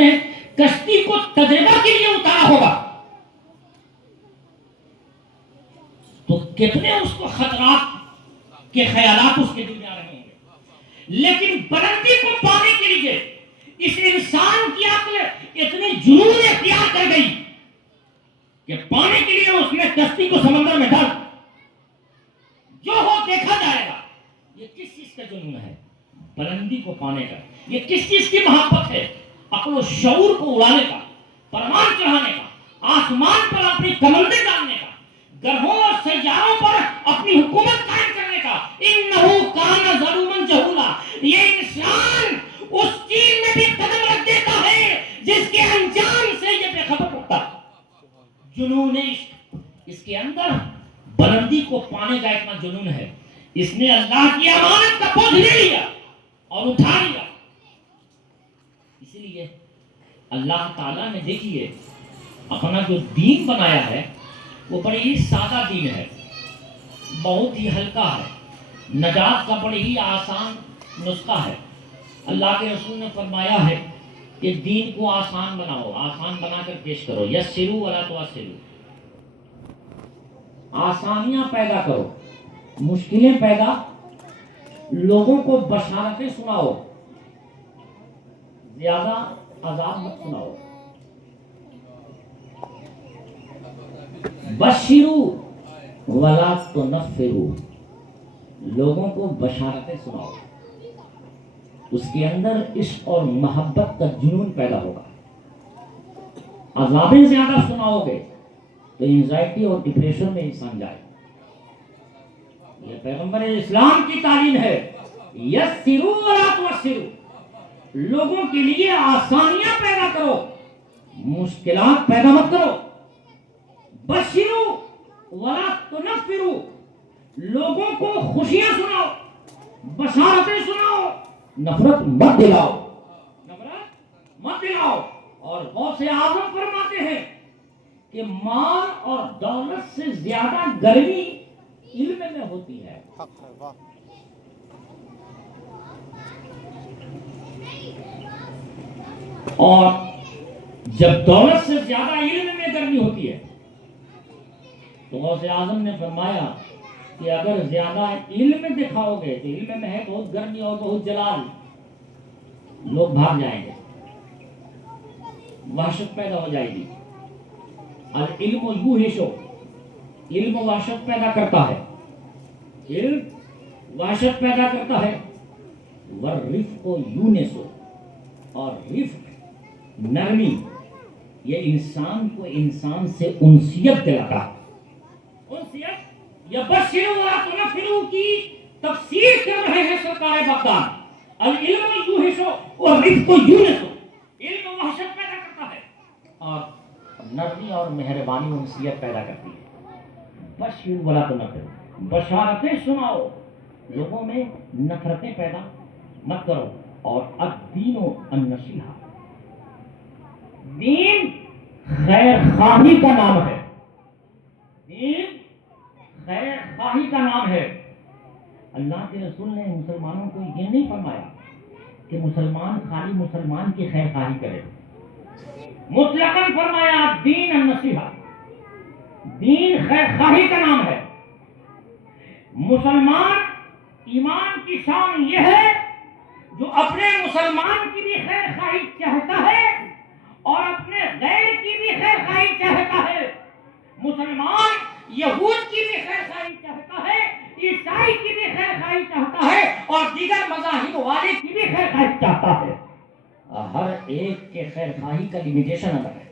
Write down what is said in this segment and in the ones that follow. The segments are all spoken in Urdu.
نے کشتی کو تجربہ کے لیے اتارا ہوگا تو کتنے اس کو خطرات کے خیالات اس کے دل میں آ رہے ہوں گے، لیکن بلندی کو پانے کے لیے اس انسان کی عقل اتنی جنون اختیار کر گئی کہ پانے کے لیے اس نے کشتی کو سمندر میں ڈال، جو ہو دیکھا جائے گا۔ یہ کس چیز کا جنون ہے؟ بلندی کو پانے کا۔ یہ کس چیز کی محبت ہے؟ عقل و شعور کو اڑانے کا، پروان چڑھانے کا، آسمان پر اپنی کمندیں ڈالنے کا، گرہوں اور سیاروں پر اپنی حکومت قائم کرنے کا۔ انہو کان ظلوما جہولا۔ یہ انسان اس چیز میں بھی قدم رکھ دیتا ہے جس کے انجام سے یہ بے خبر ہوتا ہے۔ جنون عشق، اس کے اندر بلندی کو پانے کا اتنا جنون ہے، اس نے اللہ کی امانت کا بوجھ لے لیا اور اٹھا لیا۔ اسی لیے اللہ تعالیٰ نے دیکھیے اپنا جو دین بنایا ہے وہ بڑی ہی سادہ دین ہے، بہت ہی ہلکا ہے، نجات کا بڑی ہی آسان نسخہ ہے۔ اللہ کے رسول نے فرمایا ہے کہ دین کو آسان بناؤ، آسان بنا کر پیش کرو، یسروا ولا تعسروا۔ آسانیاں پیدا کرو، مشکلیں پیدا، لوگوں کو بشارتیں سناؤ، زیادہ عذاب مت سناؤ۔ بشروا ولا تنفروا، لوگوں کو بشارتیں سناؤ، اس کے اندر عشق اور محبت کا جنون پیدا ہوگا۔ عذابیں زیادہ سناؤ گے تو انزائٹی اور ڈپریشن میں انسان جائے۔ یہ پیغمبر اسلام کی تعلیم ہے، یسروا ولا تعسروا، لوگوں کے لیے آسانیاں پیدا کرو، مشکلات پیدا مت کرو۔ بشروا ولا تنفروا، لوگوں کو خوشیاں سناؤ، بشارتیں سناؤ، نفرت مت دلاؤ، نفرت مت دلاؤ۔ اور غوث اعظم فرماتے ہیں کہ مال اور دولت سے زیادہ گرمی علم میں ہوتی ہے۔ اور جب دولت سے زیادہ علم میں گرمی ہوتی ہے تو غوث اعظم نے فرمایا کہ اگر زیادہ علم دکھاؤ گے تو علم میں ہے بہت گرمی اور بہت جلال، لوگ بھاگ جائیں گے، وحشت پیدا ہو جائے گی۔ العلم یوحش، علم وحشت پیدا کرتا ہے، علم وحشت پیدا کرتا ہے۔ والرفق یونس، اور رفق نرمی، یہ انسان کو انسان سے انسیت دلاتا ہے۔ انسیت یا بشروا ولا تنفروا کی تفسیر کر رہے ہیں سرکار بغداد۔ العلم یوحش والرفق یونس، علم وحشت پیدا کرتا ہے اور نرمی اور مہربانی انسیت پیدا کرتی ہے۔ بشروا ولا تنفروا، بشارتیں سناؤ، لوگوں میں نفرتیں پیدا مت کرو۔ اور الدین النصیحہ، دین خیر خواہی کا نام ہے، دین خیر خواہی کا نام ہے۔ اللہ کے رسول نے مسلمانوں کو یہ نہیں فرمایا کہ مسلمان خالی مسلمان کی خیر خواہی کرے، مطلقاً فرمایا دین النصیحہ، دین خیر خواہی کا نام ہے۔ مسلمان ایمان کی شان یہ ہے جو اپنے مسلمان کی بھی خیر خواہی چاہتا ہے اور اپنے غیر کی بھی خیر خواہی چاہتا ہے۔ مسلمان یہود کی بھی خیر خواہی چاہتا ہے، عیسائی کی بھی خیر خواہی چاہتا ہے اور دیگر مذاہب والے کی بھی خیر خواہی چاہتا ہے۔ ہر ایک کے خیر خواہی کا لمیٹیشن الگ ہے،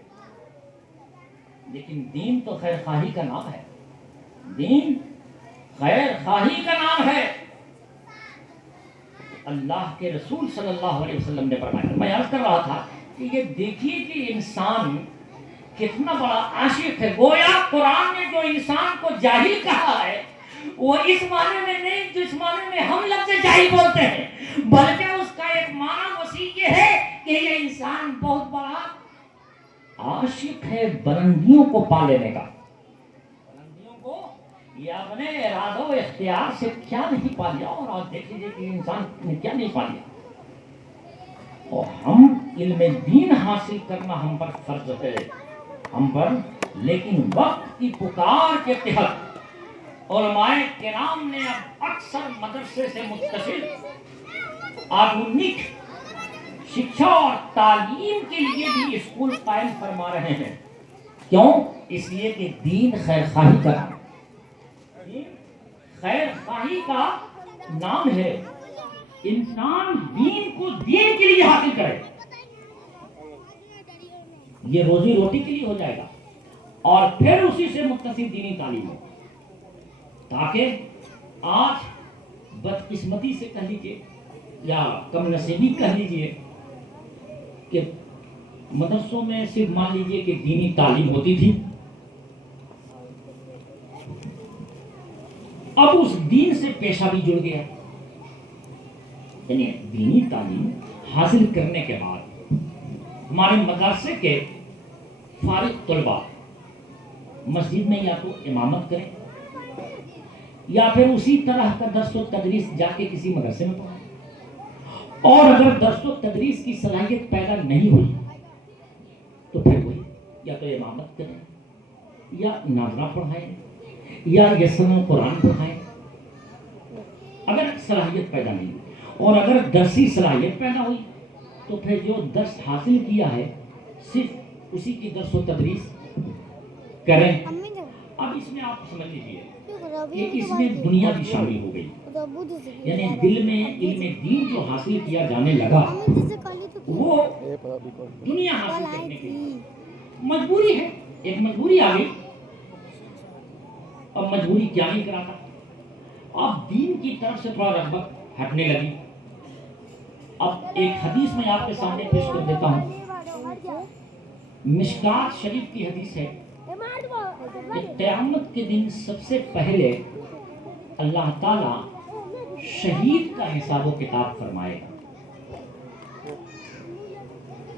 لیکن دین تو خیر خواہی کا نام ہے، دین خیر خواہی کا نام ہے۔ اللہ کے رسول صلی اللہ علیہ وسلم نے فرمایا، میں عرض کر رہا تھا کہ یہ دیکھیے کہ انسان کتنا بڑا عاشق ہے۔ گویا قرآن نے جو انسان کو جاہل کہا ہے وہ اس معنی میں نہیں جس معنی میں ہم لفظ جاہل بولتے ہیں، بلکہ اس کا ایک معنی وسیع یہ ہے کہ یہ انسان بہت بڑا عاشق ہے بلندیوں کو پا لینے کا، بلندیوں کو یہ اپنے ارادہ و اختیار سے کیا نہیں پا لیا، اور آپ دیکھ لیجیے کہ انسان نے کیا نہیں پا لیا۔ اور ہم علم دین حاصل کرنا ہم پر فرض ہے، ہم پر، لیکن وقت کی پکار کے تحت علماء کرام نے اب اکثر مدرسے سے متصل آدھونک شکشا اور تعلیم کے لیے بھی اسکول قائم فرما رہے ہیں۔ کیوں؟ اس لیے کہ دین خیر خواہی کا نام ہے۔ انسان دین کو دین کے لیے حاصل کرے، یہ روزی روٹی کے لیے ہو جائے گا، اور پھر اسی سے متصل دینی تعلیم ہو، تاکہ آج بدقسمتی سے کہہ لیجیے یا کم نصیبی کہہ لیجیے کہ مدرسوں میں صرف مان لیجیے کہ دینی تعلیم ہوتی تھی، اب اس دین سے پیشہ بھی جڑ گیا، یعنی دینی تعلیم حاصل کرنے کے بعد ہمارے مدرسے کے فارغ طلباء مسجد میں یا تو امامت کریں یا پھر اسی طرح کا درس و تدریس جا کے کسی مدرسے میں پڑھائیں، اور اگر درس و تدریس کی صلاحیت پیدا نہیں ہوئی تو پھر وہی یا تو امامت کریں یا ناظرہ پڑھائیں یا یسن قرآن پڑھائیں اگر صلاحیت پیدا نہیں ہوئی، اور اگر درسی صلاحیت پیدا ہوئی تو پھر جو درس حاصل کیا ہے صرف اسی کی درس و تدریس کریں۔ اب اس میں آپ سمجھ لیجیے کہ اس میں دنیا بھی شامل ہو گئی، یعنی دل میں علم دین جو حاصل کیا جانے لگا وہ دنیا حاصل کرنے کی مجبوری ہے، ایک مجبوری آ گئی۔ اب مجبوری کیا نہیں کراتا، اب دین کی طرف سے تھوڑا رغبت ہٹنے لگی۔ اب ایک حدیث میں آپ کے سامنے پیش کر دیتا ہوں، مشکات شریف کی حدیث ہے کہ قیامت کے دن سب سے پہلے اللہ تعالی شہید کا حساب و کتاب فرمائے گا،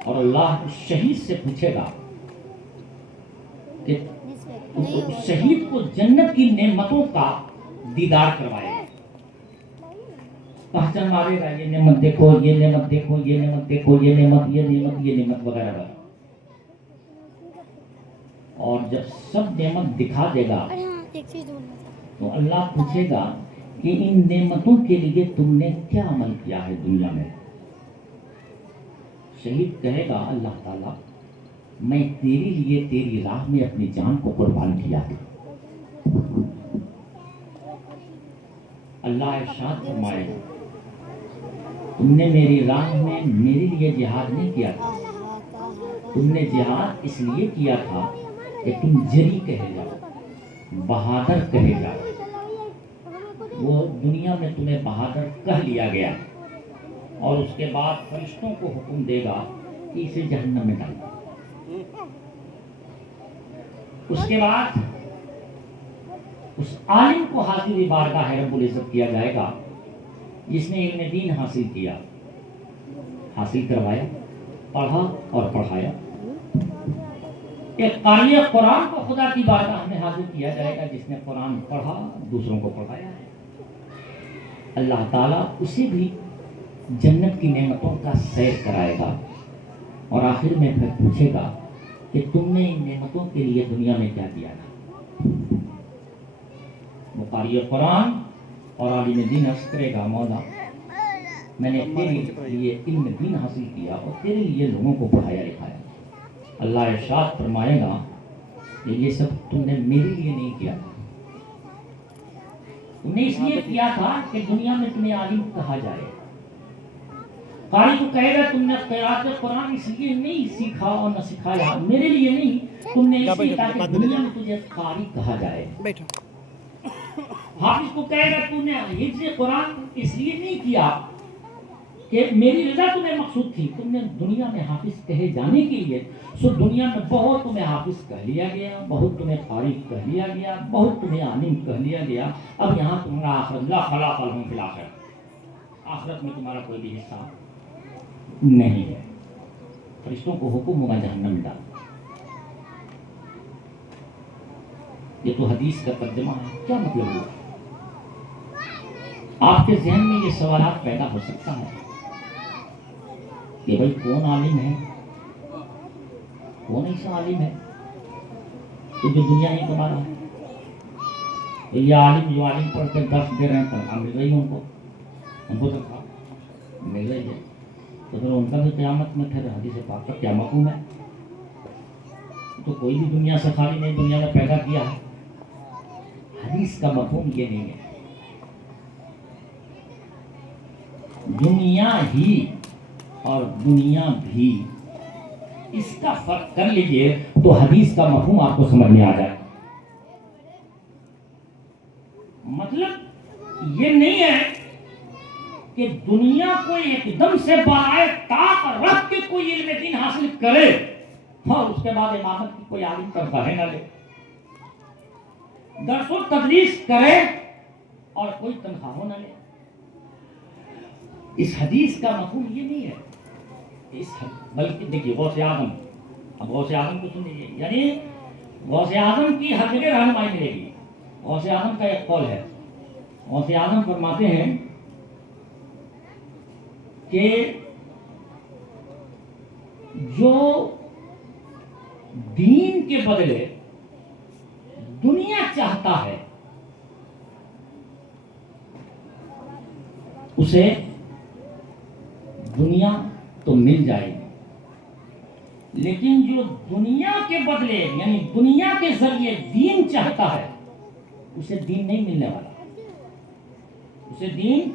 اور اللہ اس شہید سے پوچھے گا کہ شہید کو جنت کی نعمتوں کا دیدار کروائے گا، پہچان مارے گا، یہ نعمت دیکھو، یہ نعمت دیکھو، یہ نعمت دیکھو، یہ نعمت، یہ نعمت، یہ نعمت وغیرہ وغیرہ، اور جب سب نعمت دکھا دے گا تو اللہ پوچھے گا کہ ان نعمتوں کے لیے تم نے کیا عمل کیا ہے دنیا میں؟ شہید کہے گا اللہ تعالیٰ میں تیرے لیے تیری راہ میں اپنی جان کو قربان کیا تھا۔ اللہ ارشاد فرمائے گا تم نے میری راہ میں میرے لیے جہاد نہیں کیا تھا، تم نے جہاد اس لیے کیا تھا کہ تم جری کہے جاؤ، بہادر کہے جاؤ، وہ دنیا میں تمہیں بہادر کہہ لیا گیا، اور اس کے بعد فرشتوں کو حکم دے گا کہ اسے جہنم میں ڈالو۔ اس کے بعد اس عالم کو حاضر بارگاہ رب العزت کیا جائے گا جس نے علم دین حاصل کیا، حاصل کروایا، پڑھا اور پڑھایا۔ ایک قاری قرآن کو خدا کی بارگاہ میں حاضر کیا جائے گا جس نے قرآن پڑھا، دوسروں کو پڑھایا۔ اللہ تعالیٰ اسے بھی جنت کی نعمتوں کا سیر کرائے گا، اور آخر میں پھر پوچھے گا کہ تم نے ان نعمتوں کے لیے دنیا میں کیا کیا تھا؟ وہ قاری قرآن اور عالم دین عرض کرے گا مولا میں نے تیرے لیے علم دین حاصل کیا اور تیرے لیے لوگوں کو پڑھایا لکھایا۔ اللہ ارشاد فرمائے گا کہ یہ سب تم نے میرے لیے نہیں کیا تھا، تم نے اس لیے کیا تھا کہ دنیا میں تمہیں عالم کہا جائے۔ قاری کو کہے گا تم نے قرات قرآن اس لیے نہیں سیکھا اور نہ سکھایا، میرے لیے نہیں، تم نے اس لیے تاکہ دنیا میں تجھے قاری کہا جائے۔ حافظ کو کہے گا تم نے حفظ قرآن اس لیے نہیں کیا کہ میری رضا تمہیں مقصود تھی، تم نے دنیا میں حافظ کہے جانے کے لیے، سو دنیا میں بہت تمہیں حافظ کہہ لیا گیا، بہت تمہیں قاری کہہ لیا گیا، بہت تمہیں عالم کہہ لیا گیا، اب یہاں تمہارا آخرت لا خلاق لهم فی الآخرۃ، آخرت میں تمہارا کوئی بھی حصہ نہیں ہے۔ فرشتوں کو حکم ہوگا جہنم میں ڈالو۔ یہ تو حدیث کا ترجمہ ہے، کیا مطلب ہوا؟ آپ کے ذہن میں یہ سوالات پیدا ہو سکتا ہے کہ بھائی کون عالم ہے، کون ایسا عالم ہے کہ جو دنیا نہیں کما رہا ہے؟ یہ عالم جو عالم پڑھ کے درس دے رہے ہیں تنخواہ مل رہی ہے ان کو تنخواہ مل رہی ہے، تو پھر ان کا بھی قیامت میں پھر حدیث پاک کا کیا مفہوم ہے؟ تو کوئی بھی دنیا سے خالی نہیں، دنیا میں پیدا کیا ہے۔ حدیث کا مفہوم یہ نہیں ہے۔ دنیا ہی اور دنیا بھی، اس کا فرق کر لیجئے تو حدیث کا مفہوم آپ کو سمجھ میں آ جائے۔ مطلب یہ نہیں ہے کہ دنیا کو ایک دم سے بالائے طاق رکھ کے کوئی علم دین حاصل کرے اور اس کے بعد امامت کی کوئی عالم تنخواہ نہ لے، درس و تدریس کرے اور کوئی تنخواہ نہ لے۔ اس حدیث کا مفہوم یہ نہیں ہے، بلکہ دیکھیے غوث اعظم، اب غوث اعظم کو سن لیجیے، یعنی غوث اعظم کی ہر جگہ رہنمائی ملے گی۔ غوث اعظم کا ایک قول ہے، غوث اعظم فرماتے ہیں کہ جو دین کے بدلے دنیا چاہتا ہے اسے دنیا تو مل جائے گی، لیکن جو دنیا کے بدلے یعنی دنیا کے ذریعے دین چاہتا ہے اسے دین نہیں ملنے والا، اسے دین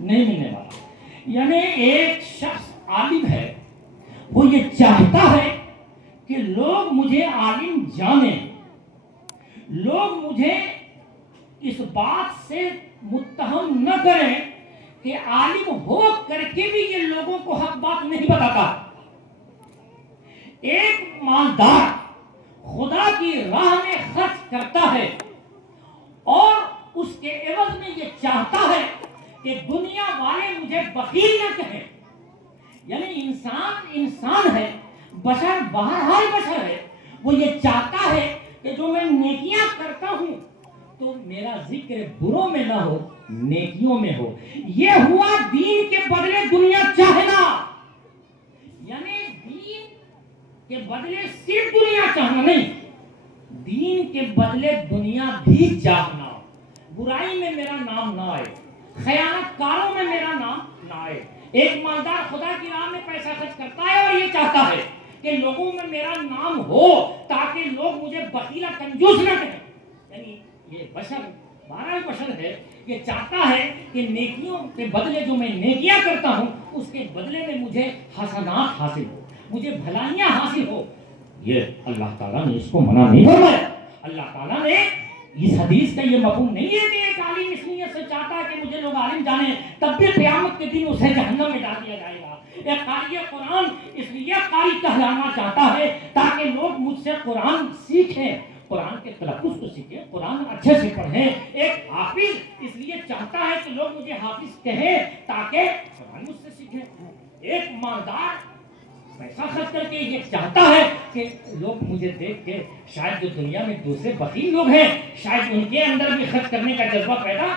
نہیں ملنے والا۔ یعنی ایک شخص عالم ہے، وہ یہ چاہتا ہے کہ لوگ مجھے عالم جانیں، لوگ مجھے اس بات سے متہم نہ کریں کہ عالم ہو کر کے بھی یہ لوگوں کو حق بات نہیں بتاتا۔ ایک مالدار خدا کی راہ میں خرچ کرتا ہے اور اس کے عوض میں یہ چاہتا ہے کہ دنیا والے مجھے بخیل نہ کہیں، یعنی انسان ہے، بشر بہرحال بشر ہے، وہ یہ چاہتا ہے کہ جو میں نیکیاں کرتا ہوں تو میرا ذکر بروں میں نہ ہو، نیکیوں میں ہو۔ یہ ہوا دین کے بدلے دنیا چاہنا، یعنی دین کے بدلے صرف دنیا چاہنا نہیں، دین کے بدلے دنیا بھی چاہنا۔ برائی میں میرا نام نہ آئے، خیانت کاروں میں میرا نام نہ آئے۔ ایک مالدار خدا کی راہ میں پیسہ خرچ کرتا ہے اور یہ چاہتا ہے کہ لوگوں میں میرا نام ہو تاکہ لوگ مجھے بخیلا کنجوس نہ کہیں، یعنی یہ بشر بہرحال بشر ہے، یہ چاہتا ہے کہ نیکیوں کے بدلے جو میں نیکیاں کرتا ہوں اس کے بدلے میں مجھے حسنات حاصل ہو، مجھے بھلائیاں حاصل ہو۔ یہ اللہ تعالیٰ نے اس کو منع نہیں فرمایا۔ اللہ تعالیٰ نے اس حدیث کا یہ مفہوم نہیں ہے کہ ایک عالم اس نیت سے چاہتا ہے کہ مجھے لوگ عالم جانیں تب بھی قیامت کے دن اسے جہنم میں ڈال دیا جائے گا۔ ایک قاری قرآن اس لیے قاری کہلانا چاہتا ہے تاکہ لوگ مجھ سے قرآن سیکھیں، قرآن کے تلفظ کو سیکھیں، قرآن اچھے سے پڑھیں۔ ایک حافظ اس لیے چاہتا ہے کہ لوگ مجھے حافظ کہیں تاکہ قرآن مجھ سے سیکھیں۔ ایک مالدار پیسہ خرچ کر کے یہ چاہتا ہے کہ لوگ مجھے دیکھ کے شاید جو دنیا میں دوسرے بخیل لوگ ہیں شاید ان کے اندر بھی خرچ کرنے کا جذبہ پیدا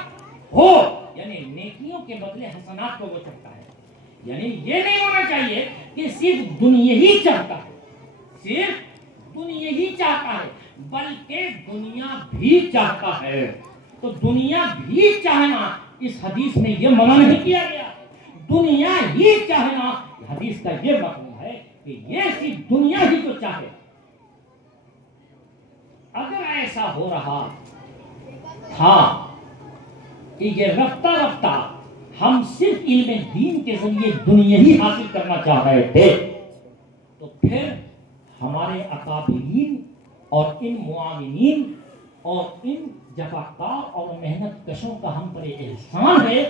ہو، یعنی نیکیوں کے بدلے حسنات کو وہ چاہتا ہے۔ یعنی یہ نہیں ہونا چاہیے کہ صرف دنیا ہی چاہتا ہے، صرف دنیا ہی چاہتا ہے، بلکہ دنیا بھی چاہتا ہے۔ تو دنیا بھی چاہنا اس حدیث میں یہ منع نہیں کیا گیا، دنیا ہی چاہنا حدیث کا یہ مفہوم ہے کہ یہ صرف دنیا ہی کو چاہے۔ اگر ایسا ہو رہا تھا کہ یہ رفتہ رفتہ ہم صرف علم دین کے ذریعے دنیا ہی حاصل کرنا چاہ رہے تھے تو پھر ہمارے اکابرین اور ان معاونین اور ان جفاکار اور محنت کشوں کا ہم پر احسان ہے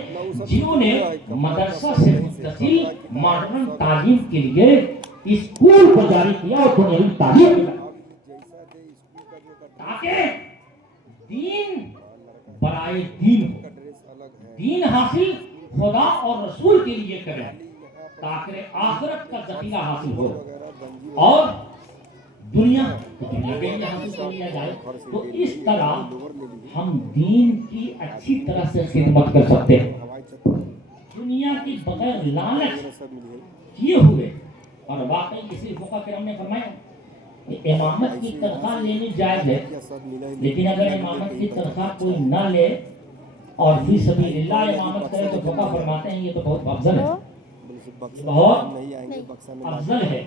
جنہوں نے مدرسہ سے متصل ماڈرن تعلیم کے لیے اسکول کو جاری کیا اور دنیاوی تعلیم دیا تاکہ دین برائے دین ہو، دین حاصل خدا اور رسول کے لیے کریں تاکہ آخرت کا ذخیرہ حاصل ہو اور دنیا کے لیے حاصل کر لیا جائے۔ تو اس طرح ہم دین کی اچھی طرح سے خدمت کر سکتے ہیں، دنیا کی بغیر لالچ کیے ہوئے، اور واقعی کسی فقہ کرام نے فرمایا کہ امامت کی تنخواہ لینی جائز ہے، لیکن اگر امامت کی تنخواہ کوئی نہ لے اور فی سبیل اللہ امامت کرے تو فقہ فرماتے ہیں یہ تو بہت افضل ہے، بہت افضل ہے۔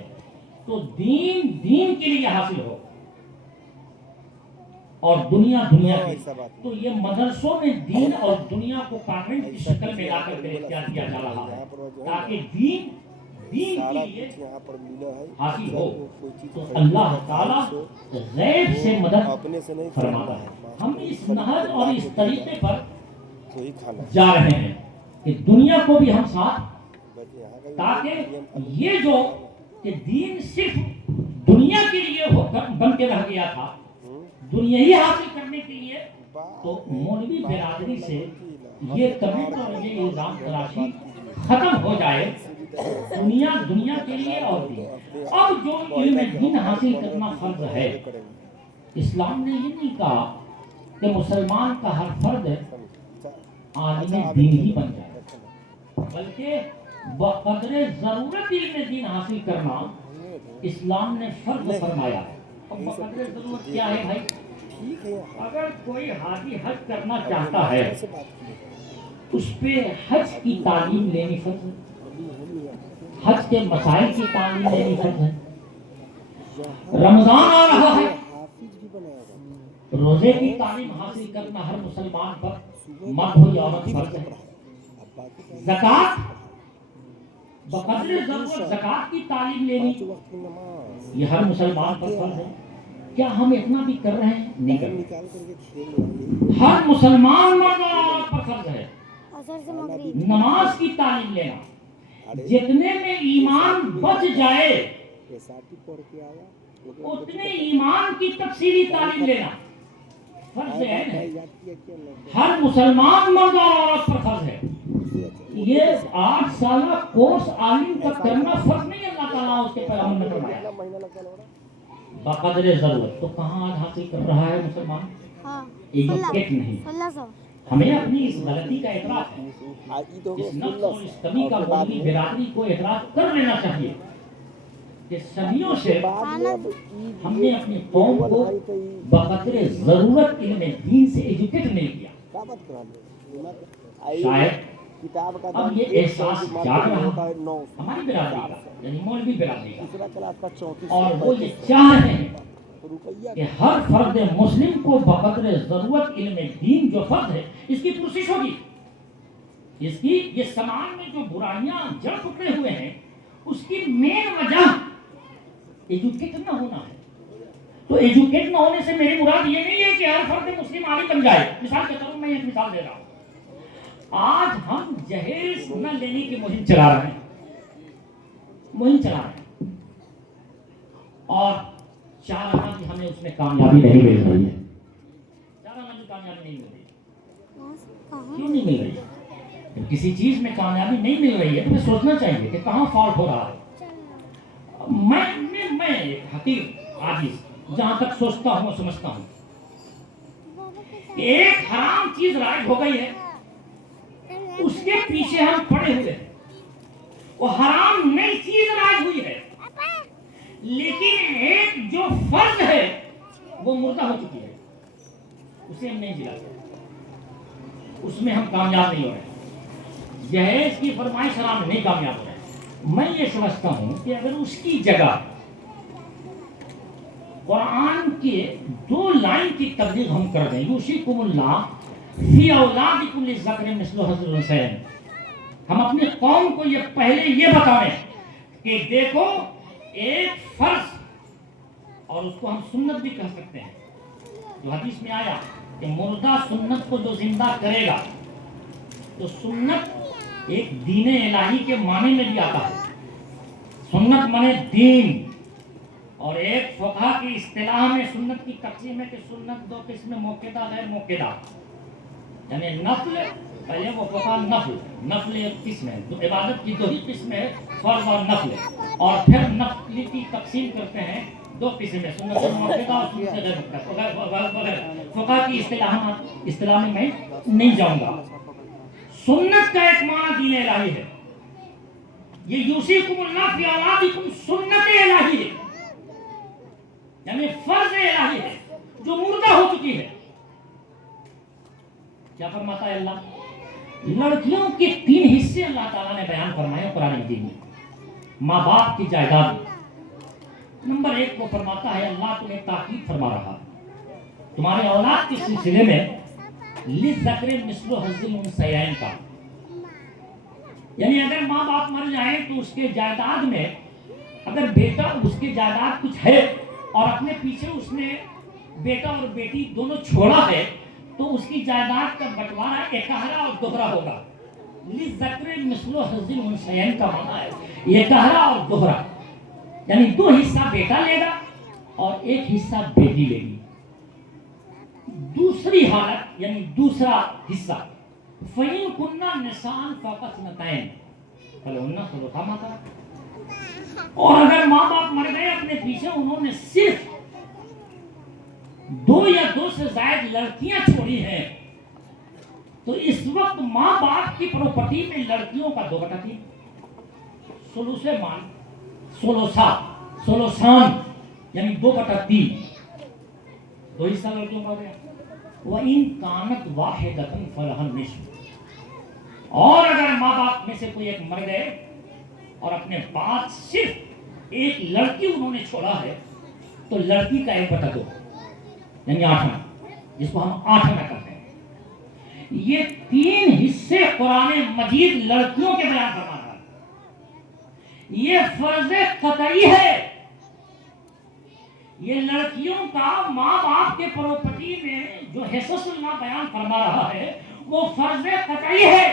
تو دین دین کے لیے حاصل ہو اور دنیا دنیا کی، تو یہ مدرسوں میں دین اور دنیا کو پارلیمنٹ کی شکل میں لا کر کے اختیار کیا جا رہا ہے تاکہ دین دین کے لیے حاصل ہو۔ تو اللہ تعالیٰ غیب سے مدد فرماتا ہے۔ ہم اس نہج اور اس طریقے پر جا رہے ہیں کہ دنیا کو بھی ہم ساتھ، تاکہ یہ جو کہ دین صرف دنیا کے لیے بن کے رہ گیا تھا، دنیا ہی حاصل کرنے کے لیے، تو مولوی برادری سے یہ کمنٹ اور یہ الزام تراشی ختم ہو جائے۔ دنیا دنیا کے لیے اور دین۔ اب جو علم دین حاصل کرنا فرض ہے، اسلام نے یہ نہیں کہا کہ مسلمان کا ہر فرد عالم دین ہی بن جائے، بلکہ بقدر ضرورت علم دین حاصل کرنا اسلام نے فرض فرمایا ہے۔ اب بقدر ضرورت کیا ہے بھائی؟ اگر کوئی حاجی حج کرنا چاہتا ہے، اس پہ حج کی تعلیم لینی فرض ہے، حج کے مسائل کی تعلیم لینی فرض ہے۔ رمضان آ رہا ہے، روزے کی تعلیم حاصل کرنا ہر مسلمان پر مرد ہو یا عورت فرض ہے۔ زکوٰۃ بقدر ضرورت زکوٰۃ کی تعلیم لینی یہ ہر مسلمان پر فرض ہے۔ کیا ہم اتنا بھی کر رہے ہیں؟ نہیں کر رہے۔ ہر مسلمان مرد اور عورت پر فرض ہے نماز کی تعلیم لینا، جتنے میں ایمان بچ جائے اتنے ایمان کی تفصیلی تعلیم لینا فرض ہے۔ ہر مسلمان مرد اور عورت پر فرض ہے۔ یہ 8 سالہ کورس عالم کا کرنا فرض نہیں، اللہ تعالیٰ اس کے پیغمبر نے فرمایا بقدر ضرورت۔ تو کہاں آج حاصل کر رہا ہے مسلمان؟ ایجوکیٹ نہیں۔ ہمیں اپنی اس غلطی کا اعتراف ہے، اس نقص اور اس کمی کا مولوی برادری کو اعتراف کر لینا چاہیے کہ صدیوں سے ہم نے اپنی قوم کو بقدر ضرورت علم دین سے ایجوکیٹ نہیں کیا۔ شاید اب یہ احساس جاگ رہا ہے ہماری برادری کا، یعنی مولوی برادری کا، اور وہ یہ چاہ رہے ہیں کہ ہر فرد مسلم کو بقدر ضرورت علم دین جو فرض ہے اس کی پرسش ہوگی۔ اس کی یہ سماج میں جو برائیاں جڑ پکڑے ہوئے ہیں اس کی مین وجہ ایجوکیٹ نہ ہونا ہے۔ تو ایجوکیٹ نہ ہونے سے میری مراد یہ نہیں ہے کہ ہر فرد مسلم عالم بن جائے۔ مثال کے طور پر میں ایک مثال دے رہا ہوں، آج ہم جہیز نہ لینے کی مہم چلا رہے ہیں، اور چاہ رہا کہ ہمیں اس میں کامیابی نہیں مل رہی ہے، کامیابی نہیں مل رہی ہے۔ کیوں نہیں مل رہی ہے؟ جب کسی چیز میں کامیابی نہیں مل رہی ہے تو ہمیں سوچنا چاہیے کہ کہاں فالٹ ہو رہا ہے۔ میں ایک حقیر عاجز جہاں تک سوچتا ہوں سمجھتا ہوں کہ ایک حرام چیز رائج ہو گئی ہے، اس کے پیچھے ہم پڑے ہوئے ہیں، وہ حرام نئی چیز رائج ہوئی ہے، لیکن ایک جو فرض ہے وہ مردہ ہو چکی ہے، اسے ہم نہیں جلا سکتے، اس میں ہم کامیاب نہیں ہو رہے۔ جہیز کی فرمائش حرام نہیں کامیاب ہو رہے۔ میں یہ سمجھتا ہوں کہ اگر اس کی جگہ قرآن کے 2 لائن کی تبلیغ ہم کر دیں، یوشیکم اللہ فی اولادکم للذکر مثل حظ الانثیین، ہم اپنی قوم کو یہ پہلے یہ بتائیں کہ دیکھو ایک فرض، اور اس کو ہم سنت بھی کہہ سکتے ہیں، جو حدیث میں آیا کہ مردہ سنت کو جو زندہ کرے گا، تو سنت ایک دین الہی کے معنی میں بھی آتا ہے، سنت مانے دین، اور ایک فقہ کی اصطلاح میں سنت کی تقسیم ہے کہ سنت 2 قسم، موقدہ غیر موقدہ، یعنی نفل، پہلے وہ فقہ نفل ایک قسم ہے، عبادت کی 2 ہی قسم ہے، فرض اور نفل، اور پھر نفل کی تقسیم کرتے ہیں 2 قسم ہے، سنت موقدہ اور سنت غیر موقدہ، فقہ کی اصطلاح میں نہیں جاؤں گا۔ سنت کا ایک معنی دین الہی ہے، یہ یوصیکم اللہ فی اولادکم سنت الہی ہے، یعنی فرض الہی ہے جو مردہ ہو چکی ہے۔ کیا فرماتا ہے اللہ؟ لڑکیوں کے 3 حصے اللہ تعالیٰ نے بیان فرمائے قرآن مجید میں۔ ماں باپ کی جائیداد نمبر 1 کو فرماتا ہے اللہ تمہیں تاکید فرما رہا تمہارے اولاد کے سلسلے میں للذکر مثل حظ الانثیین کا، یعنی اگر ماں باپ مر جائیں تو اس کے جائیداد میں اگر بیٹا اس کے جائیداد کچھ ہے اور اپنے پیچھے اس نے بیٹا اور بیٹی دونوں چھوڑا ہے تو اس کی جائیداد کا بٹوارا اکہرا اور دوہرا ہوگا۔ للذکر مثل حظ الانثیین کا معنی ہے اکہرا اور دوہرا، یعنی 2 حصہ بیٹا لے گا اور 1 حصہ بیٹی لے گی۔ دوسری حالت یعنی دوسرا حصہ فَإِن كُنَّ نِسَاءً فَوْقَ اثْنَتَيْنِ فَلَهُنَّ ثُلُثَا مَا تَرَكَ، اور اگر ماں باپ مر گئے اپنے پیچھے انہوں نے صرف 2 یا 2 سے زائد لڑکیاں چھوڑی ہیں تو اس وقت ماں باپ کی پراپرٹی میں لڑکیوں کا 2/3 ثلث مال ثلثان یعنی 2/3 2 حصہ لڑکیوں کا ہو گیا۔ وَإِن كَانَتْ وَاحِدَةً فَلَهَا النِّصْفُ، اور اگر ماں باپ میں سے کوئی ایک مر گئے اور اپنے بعد صرف 1 لڑکی انہوں نے چھوڑا ہے تو لڑکی کا 1/2 یعنی 8 جس کو ہم 8 کہتے ہیں۔ یہ 3 حصے قرآن مجید لڑکیوں کے بیان فرما رہا ہے۔ یہ فرض قطعی ہے، یہ لڑکیوں کا ماں باپ کے پراپرٹی میں جو حصص اللہ بیان فرما رہا ہے وہ فرض قطعی ہے۔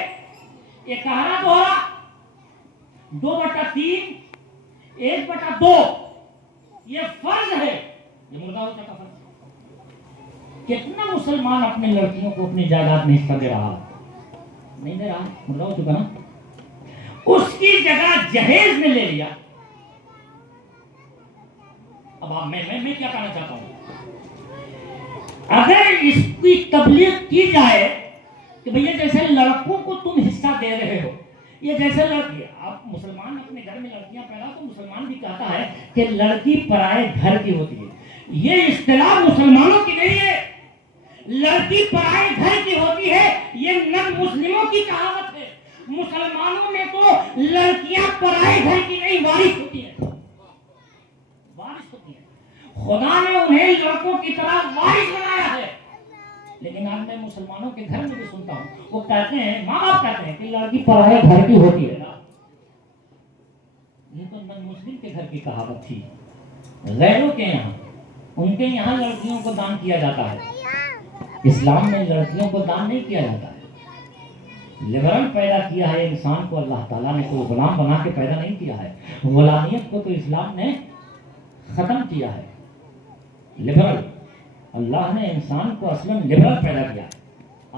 اکہرا دوہرا 2/3 1/2 یہ فرض ہے، یہ مردہ ہو چکا فرض۔ کتنا مسلمان اپنے لڑکیوں کو اپنی جائیداد میں حصہ دے رہا؟ نہیں دے رہا، مردہ ہو چکا نا۔ اس کی جگہ جہیز نے لے لیا۔ اب میں کیا کہنا چاہتا ہوں، اگر اس کی تبلیغ کی جائے کہ بھئی جیسے لڑکوں کو تم حصہ دے رہے ہو، یہ جیسے لڑکی، آپ مسلمان اپنے گھر میں لڑکیاں پیدا تو مسلمان بھی کہتا ہے کہ لڑکی پرائے گھر کی ہوتی ہے، یہ اصطلاح مسلمانوں کی نہیں ہے۔ لڑکی پرائے گھر کی ہوتی ہے یہ نن مسلموں کی کہاوت ہے۔ مسلمانوں میں تو لڑکیاں پرائے گھر کی نہیں وارث ہوتی ہیں، وارث ہوتی ہیں۔ خدا نے انہیں لڑکوں کی طرح وارث بنایا ہے، لیکن آج میں مسلمانوں کے گھر میں بھی سنتا ہوں وہ کہتے ہیں، ماں باپ کہتے ہیں کہ لڑکی پرائے گھر کی ہوتی ہے نا۔ یہ تو نن مسلم کے گھر کی کہاوت تھی، غیروں کے یہاں، ان کے یہاں لڑکیوں کو دان کیا جاتا ہے، اسلام میں لڑکیوں کو دان نہیں کیا جاتا ہے۔ لبرل پیدا کیا ہے انسان کو اللہ تعالیٰ نے، کوئی غلام بنا کے پیدا نہیں کیا ہے، غلامیت کو تو اسلام نے ختم کیا ہے۔ لبرل، اللہ نے انسان کو اصلاً لبرل پیدا کیا ہے،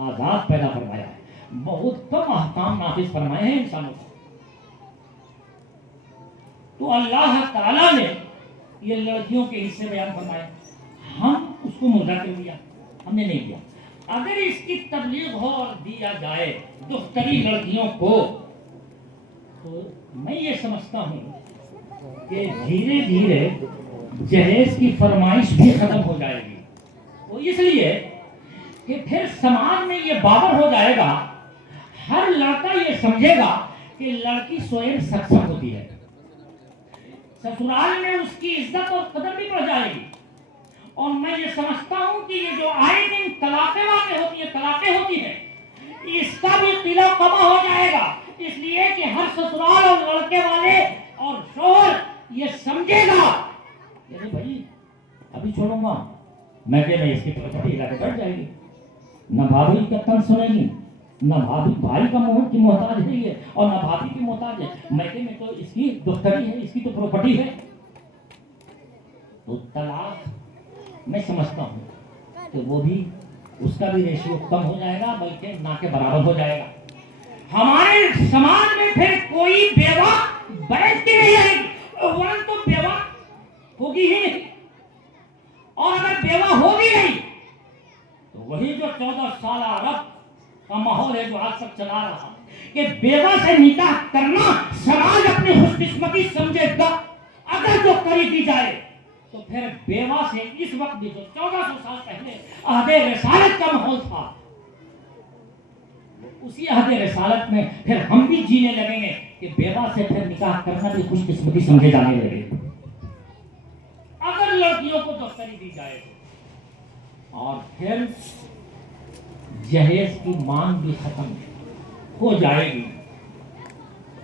آزاد پیدا فرمایا ہے، بہت کم احکام نافذ فرمائے ہیں انسانوں کو۔ تو اللہ تعالیٰ نے یہ لڑکیوں کے حصے بیان فرمائے، ہم اس کو مردہ کر دیا، ہم نے نہیں دیا۔ اگر اس کی تبلیغ ہو اور دیا جائے دختری لڑکیوں کو تو میں یہ سمجھتا ہوں کہ دھیرے دھیرے جہیز کی فرمائش بھی ختم ہو جائے گی، وہ اس لیے کہ پھر سماج میں یہ باور ہو جائے گا، ہر لڑکا یہ سمجھے گا کہ لڑکی سوئر سکسم ہوتی ہے، سسرال میں اس کی عزت اور قدر بھی بڑھ جائے گی۔ اور میں یہ سمجھتا ہوں کہ یہ جو آئے دن طلاقیں ہوتی ہیں اس کا بھی قلع کما ہو جائے گا، اس لیے کہ ہر سسرال اور لڑکے والے اور شوہر یہ سمجھے گا کہ بھائی ابھی چھوڑوں گا میں کہ اس کی پراپرٹی لا کے بیٹھ جائے گی، نہ بھابھی کا تن سنے گی، نہ بھابھی بھائی کا مہر کی محتاج ہے یہ، اور نہ بھابھی کی محتاج ہے، میکے میں تو اس کی دختری ہے، اس کی تو پراپرٹی ہے۔ تو طلاق میں سمجھتا ہوں کہ وہ بھی اس کا بھی ریشیو کم ہو جائے گا، بلکہ نہ کے برابر ہو جائے گا۔ ہمارے سماج میں پھر کوئی بیوہ بیٹھ کے نہیں آئے گی، ورنہ تو بیوہ ہوگی ہی نہیں، اور اگر بیوہ ہوگی نہیں تو وہی جو 14 سالہ عرب کا ماحول ہے جو آج تک چلا رہا کہ بیوہ سے نکاح کرنا سماج اپنی خوش قسمتی سمجھے گا. اگر جو کری دی جائے تو پھر بیوہ سے اس وقت بھی جو 1400 سال پہلے عہد رسالت کا ماحول تھا، اسی عہد رسالت میں پھر ہم بھی جینے لگیں گے کہ بیوہ سے پھر نکاح کرنا بھی خوش قسمتی سمجھے جانے لگے اگر لڑکیوں کو دفتری دی جائے تو. اور پھر جہیز کی مانگ بھی ختم ہو جائے گی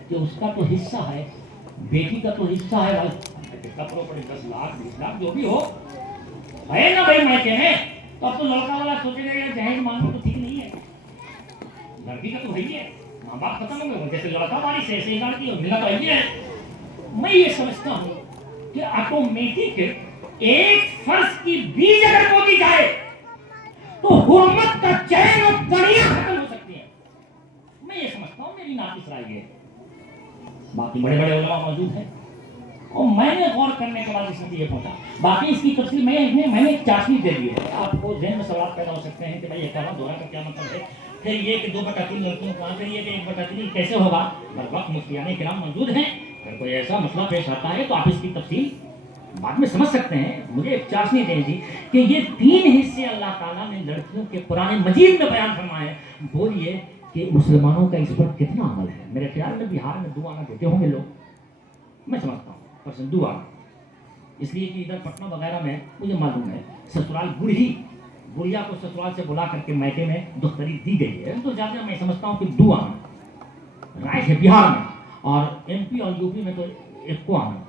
کہ اس کا تو حصہ ہے، بیٹی کا تو حصہ ہے، کتنا پراپرٹی 10 لاکھ 20 لاکھ جو بھی ہو ہے نا بھائی مائکے میں. تو اب تو لڑکا والا سوچے گا یار جہیز مانگنا تو ٹھیک نہیں ہے، لڑکی کا تو وہی ہے، ماں باپ ختم ہو گئے، جیسے لڑکا والی سے ایسے لڑکی ہو، ملنا تو وہی ہے. میں یہ سمجھتا ہوں کہ آٹومیٹک ایک فرض کی بیج اگر بو دی جائے تو حرمت کا چین اور کڑیاں ختم ہو سکتی ہیں. میں یہ سمجھتا ہوں، میری ناقص رائے ہے. باقی بڑے بڑے علماء موجود ہیں اور میں نے غور کرنے کے بعد اس میں یہ پہنچا. باقی اس کی تفصیل میں نے ایک چاشنی دے دی ہے. آپ کو ذہن میں سوال پیدا ہو سکتے ہیں کہ بھائی یہ کہنا دورہ کا کیا مطلب ہے، پھر یہ کہ 2/3 لڑکیوں کو کہاں کریے کہ 1/3 کیسے ہوگا. بر وقت مفتیان کرام موجود ہیں، اگر کوئی ایسا مسئلہ پیش آتا ہے تو آپ اس کی تفصیل بعد میں سمجھ سکتے ہیں. مجھے ایک چاشنی دیں جی کہ یہ 3 حصے اللہ تعالیٰ نے لڑکیوں کے قرآن مجید میں بیان فرمائے ہیں. بولیے کہ مسلمانوں کا اس پر کتنا عمل ہے؟ میرے خیال میں بہار میں 2 آنا دیتے ہوں گے لوگ، میں سمجھتا ہوں پرسن 2 آنا، اس لیے کہ ادھر پٹنہ وغیرہ میں مجھے معلوم ہے سسرال گڑیا کو سسرال سے بلا کر کے میکے میں دختری دی گئی ہے. تو زیادہ میں سمجھتا ہوں کہ 2 آنا رائٹ ہے بہار میں، اور MP اور UP میں تو 1 کو آنا.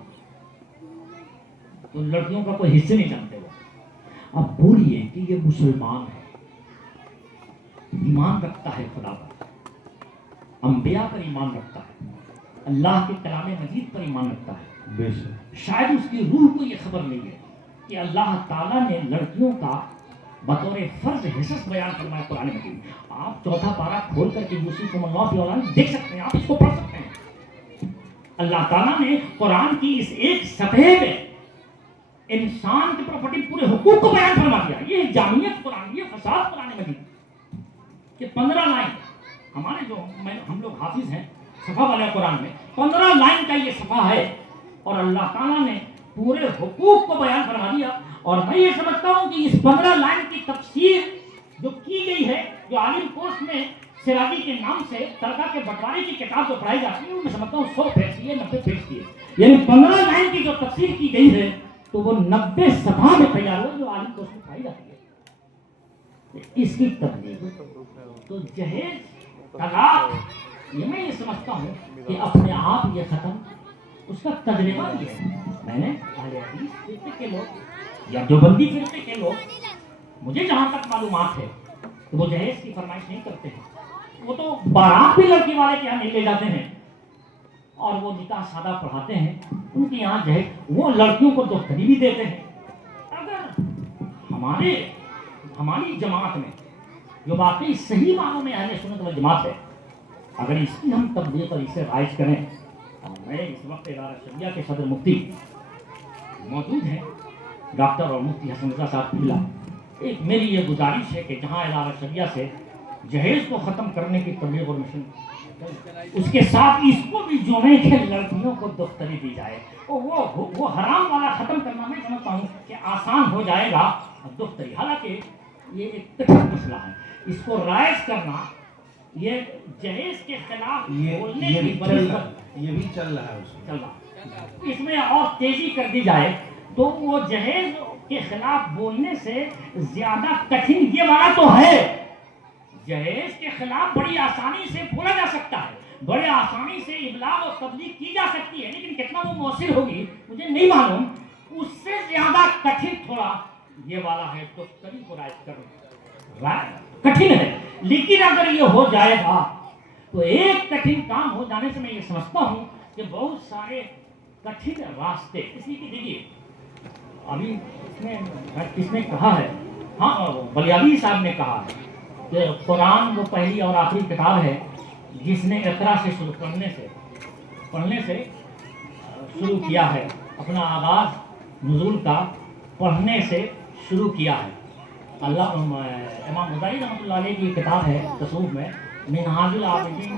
تو لڑکیوں کا کوئی حصے نہیں جانتے وہ. اب بولیے کہ یہ مسلمان ہے، ایمان رکھتا ہے خدا پر، انبیاء پر ایمان رکھتا ہے، اللہ کے کلام مجید پر ایمان رکھتا ہے. شاید اس کی روح کو یہ خبر نہیں ہے کہ اللہ تعالیٰ نے لڑکیوں کا بطور فرض حصص بیان فرمایا قرآن مجید. آپ 4 پارہ کھول کر کے یوسف اللہ فی اولاد دیکھ سکتے ہیں، آپ اس کو پڑھ سکتے ہیں. اللہ تعالیٰ نے قرآن کی اس ایک صفحے میں انسان کی پراپرٹی پورے حقوق کو بیان فرما دیا. یہ جامعیت قرآن، یہ فساد قرآن مجید کہ 15 لائن ہمارے جو ہم لوگ حافظ ہیں صفحہ والے قرآن میں 15 لائن کا یہ صفحہ ہے، اور اللہ تعالیٰ نے پورے حقوق کو بیان فرما دیا. اور میں یہ سمجھتا ہوں کہ اس 15 لائن کی تفسیر جو کی گئی ہے، جو عالم کورس میں سراجی کے نام سے ترکہ کے بٹوارے کی کتاب جو پڑھائی جاتی ہے، میں سمجھتا ہوں 100 پیج کی ہے، 90 پیج کی ہے. یعنی 15 لائن کی جو تفسیر کی گئی ہے تو وہ 90 صفحہ میں تیار ہو جو عالم کورس میں پڑھائی جاتی ہے. اس کی تبلیغ تو جہیز طلاق، یہ میں یہ سمجھتا ہوں کہ اپنے آپ یہ ختم، اس کا تجربہ بھی ہے. میں نے اہل حدیث فرقے کے لوگ یا دیوبندی فرقے کے لوگ، مجھے جہاں تک معلومات ہے کہ وہ جہیز کی فرمائش نہیں کرتے ہیں. وہ تو بارات بھی لڑکی والے کے یہاں نہیں لے جاتے ہیں اور وہ نکاح سادہ پڑھاتے ہیں. ان کے یہاں جہیز، وہ لڑکیوں کو دختری بھی دیتے ہیں. اگر ہماری جماعت میں جو واقعی صحیح معنوں میں اہل سنت والجماعت ہے، اگر اس کی ہم تبلیغ اور اسے رائج کریں، اور میں اس وقت ادارہ شریعہ کے صدر مفتی موجود ہیں ڈاکٹر اور مفتی حسن رضا صاحب پھیلا، ایک میری یہ گزارش ہے کہ جہاں ادارہ شریعہ سے جہیز کو ختم کرنے کی تبلیغ اور مشن، اس کے ساتھ اس کو بھی جوڑیں کہ لڑکیوں کو دختری دی جائے. وہ حرام والا ختم کرنا میں سمجھتا ہوں کہ آسان ہو جائے گا دختری. حالانکہ یہ ایک کٹھن مسئلہ ہے، اس کو رائج کرنا، یہ جہیز کے خلاف بولنے کی یہ بھی چل رہا ہے، اس میں اور تیزی کر دی جائے تو وہ جہیز کے خلاف بولنے سے زیادہ کٹھن یہ والا تو ہے. جہیز کے خلاف بڑی آسانی سے بولا جا سکتا ہے، بڑے آسانی سے ابلاغ اور تبلیغ کی جا سکتی ہے، لیکن کتنا وہ مؤثر ہوگی مجھے نہیں معلوم. اس سے زیادہ کٹھن تھوڑا یہ والا ہے، تو کبھی کو رائج کرنا کٹھن ہے. لیکن اگر یہ ہو جائے گا تو ایک کٹھن کام ہو جانے سے میں یہ سمجھتا ہوں کہ بہت سارے کٹھن راستے، اس لیے کہ دیکھیے ابھی اس نے کہا ہے، ہاں بلیاوی صاحب نے کہا ہے کہ قرآن وہ پہلی اور آخری کتاب ہے جس نے اقرا سے پڑھنے سے شروع کیا ہے، اپنا آغاز نزول کا پڑھنے سے شروع کیا ہے. امام غزالی رحمۃ اللہ علیہ کی کتاب ہے تصوف میں منہاج العابدین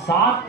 7